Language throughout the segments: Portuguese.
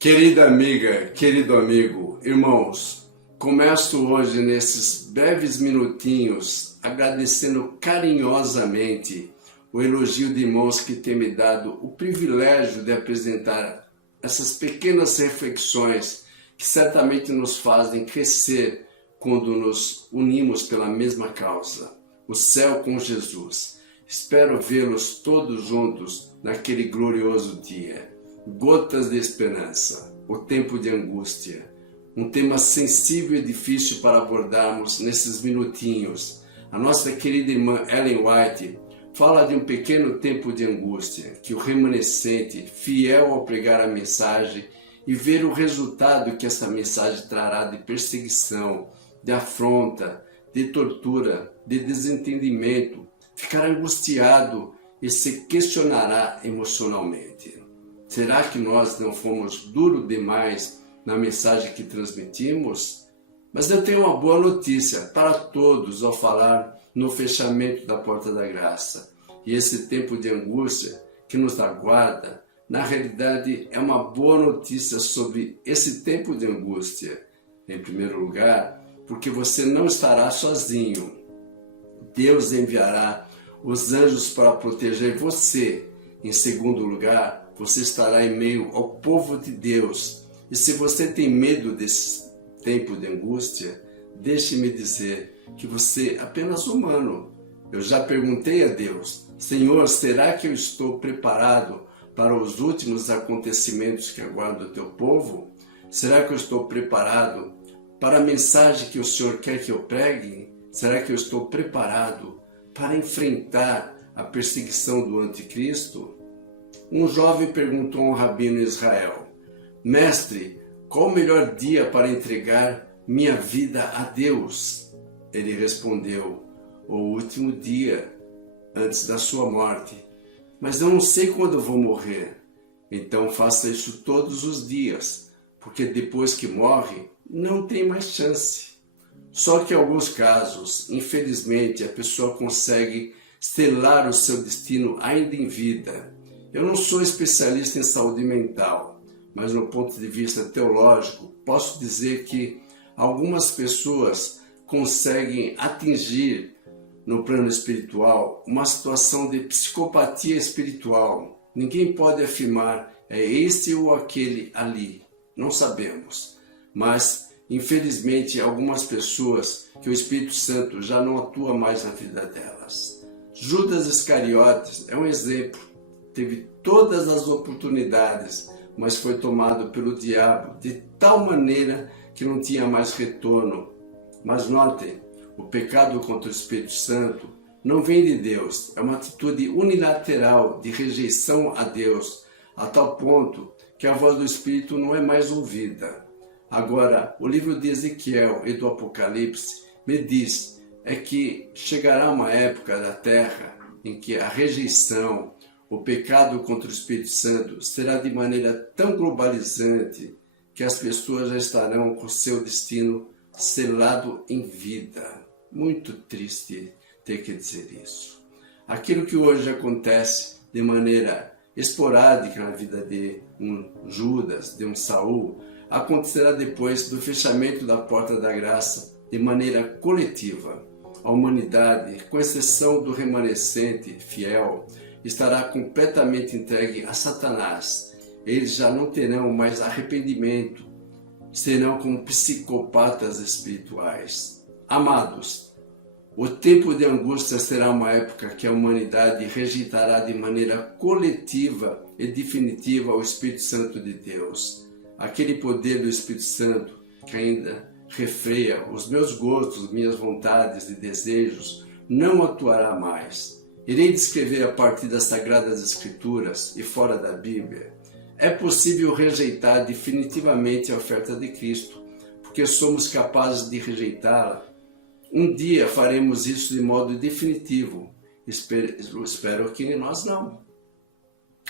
Querida amiga, querido amigo, irmãos, começo hoje nesses breves minutinhos agradecendo carinhosamente o elogio de irmãos que têm me dado o privilégio de apresentar essas pequenas reflexões que certamente nos fazem crescer quando nos unimos pela mesma causa, o céu com Jesus. Espero vê-los todos juntos naquele glorioso dia. Gotas de esperança, o tempo de angústia, um tema sensível e difícil para abordarmos nesses minutinhos. A nossa querida irmã Ellen White fala de um pequeno tempo de angústia, que o remanescente, fiel ao pregar a mensagem e ver o resultado que essa mensagem trará de perseguição, de afronta, de tortura, de desentendimento, ficará angustiado e se questionará emocionalmente. Será que nós não fomos duros demais na mensagem que transmitimos? Mas eu tenho uma boa notícia para todos ao falar no fechamento da porta da graça. E esse tempo de angústia que nos aguarda, na realidade, é uma boa notícia sobre esse tempo de angústia. Em primeiro lugar, porque você não estará sozinho. Deus enviará os anjos para proteger você. Em segundo lugar, você estará em meio ao povo de Deus. E se você tem medo desse tempo de angústia, deixe-me dizer que você é apenas humano. Eu já perguntei a Deus, Senhor, será que eu estou preparado para os últimos acontecimentos que aguardam o teu povo? Será que eu estou preparado para a mensagem que o Senhor quer que eu pregue? Será que eu estou preparado para enfrentar a perseguição do anticristo? Um jovem perguntou a um rabino em Israel, Mestre, qual o melhor dia para entregar minha vida a Deus? Ele respondeu, o último dia, antes da sua morte. Mas eu não sei quando vou morrer. Então faça isso todos os dias, porque depois que morre, não tem mais chance. Só que em alguns casos, infelizmente, a pessoa consegue selar o seu destino ainda em vida. Eu não sou especialista em saúde mental, mas no ponto de vista teológico, posso dizer que algumas pessoas conseguem atingir no plano espiritual uma situação de psicopatia espiritual. Ninguém pode afirmar é este ou aquele ali, não sabemos. Mas, infelizmente, algumas pessoas que o Espírito Santo já não atua mais na vida delas. Judas Iscariotes é um exemplo. Teve todas as oportunidades, mas foi tomado pelo diabo de tal maneira que não tinha mais retorno. Mas notem, o pecado contra o Espírito Santo não vem de Deus, é uma atitude unilateral de rejeição a Deus, a tal ponto que a voz do Espírito não é mais ouvida. Agora, o livro de Ezequiel e do Apocalipse me diz que chegará uma época da terra em que a rejeição, o pecado contra o Espírito Santo será de maneira tão globalizante que as pessoas já estarão com seu destino selado em vida. Muito triste ter que dizer isso. Aquilo que hoje acontece de maneira esporádica na vida de um Judas, de um Saul, acontecerá depois do fechamento da porta da graça de maneira coletiva. A humanidade, com exceção do remanescente fiel, estará completamente entregue a Satanás. Eles já não terão mais arrependimento, serão como psicopatas espirituais. Amados, o tempo de angústia será uma época que a humanidade rejeitará de maneira coletiva e definitiva o Espírito Santo de Deus. Aquele poder do Espírito Santo que ainda refreia os meus gostos, minhas vontades e desejos, não atuará mais. Irei descrever a partir das Sagradas Escrituras e fora da Bíblia. É possível rejeitar definitivamente a oferta de Cristo, porque somos capazes de rejeitá-la. Um dia faremos isso de modo definitivo. Espero que nós não.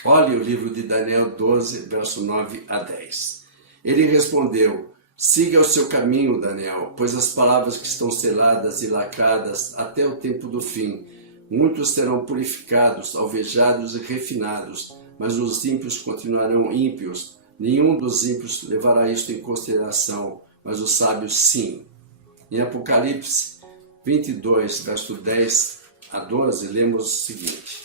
Olhe o livro de Daniel 12, verso 9 a 10. Ele respondeu, siga o seu caminho, Daniel, pois as palavras que estão seladas e lacradas até o tempo do fim, muitos serão purificados, alvejados e refinados, mas os ímpios continuarão ímpios, Nenhum dos ímpios levará isto em consideração, mas os sábios sim. Em Apocalipse 22, verso 10 a 12, lemos o seguinte: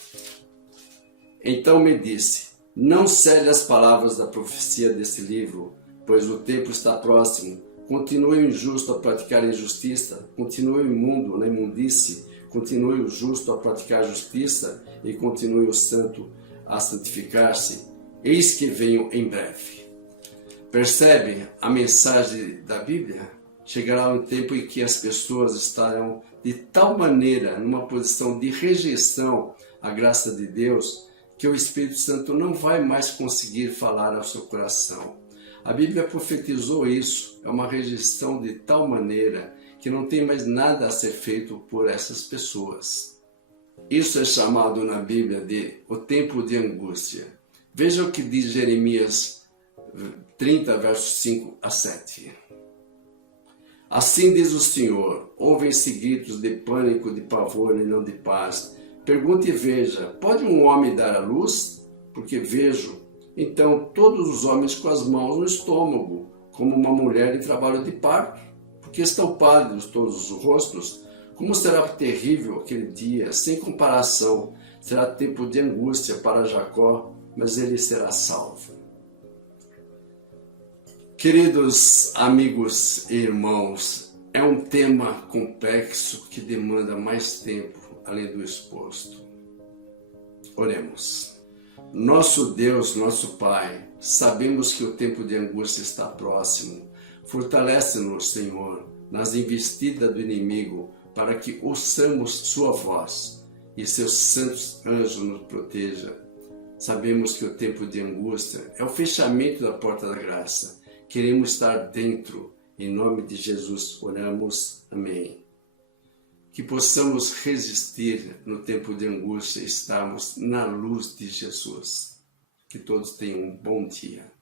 Então me disse, não cele as palavras da profecia deste livro, pois o tempo está próximo. Continue o injusto a praticar injustiça, continue o imundo na imundície, continue o justo a praticar justiça e continue o santo a santificar-se. Eis que venho em breve. Percebe a mensagem da Bíblia? Chegará um tempo em que as pessoas estarão de tal maneira numa posição de rejeição à graça de Deus que o Espírito Santo não vai mais conseguir falar ao seu coração. A Bíblia profetizou isso, é uma rejeição de tal maneira que não tem mais nada a ser feito por essas pessoas. Isso é chamado na Bíblia de o tempo de angústia. Veja o que diz Jeremias 30, versos 5 a 7. Assim diz o Senhor, ouvem-se gritos de pânico, de pavor e não de paz. Pergunte e veja, pode um homem dar à luz? Porque vejo, então, todos os homens com as mãos no estômago, como uma mulher em trabalho de parto, porque estão pálidos todos os rostos. Como será terrível aquele dia, sem comparação, será tempo de angústia para Jacó, mas ele será salvo. Queridos amigos e irmãos, é um tema complexo que demanda mais tempo além do exposto. Oremos. Nosso Deus, nosso Pai, sabemos que o tempo de angústia está próximo. Fortalece-nos, Senhor, nas investidas do inimigo, para que ouçamos sua voz e seus santos anjos nos protejam. Sabemos que o tempo de angústia é o fechamento da porta da graça. Queremos estar dentro. Em nome de Jesus oramos. Amém. Que possamos resistir no tempo de angústia e estarmos na luz de Jesus. Que todos tenham um bom dia.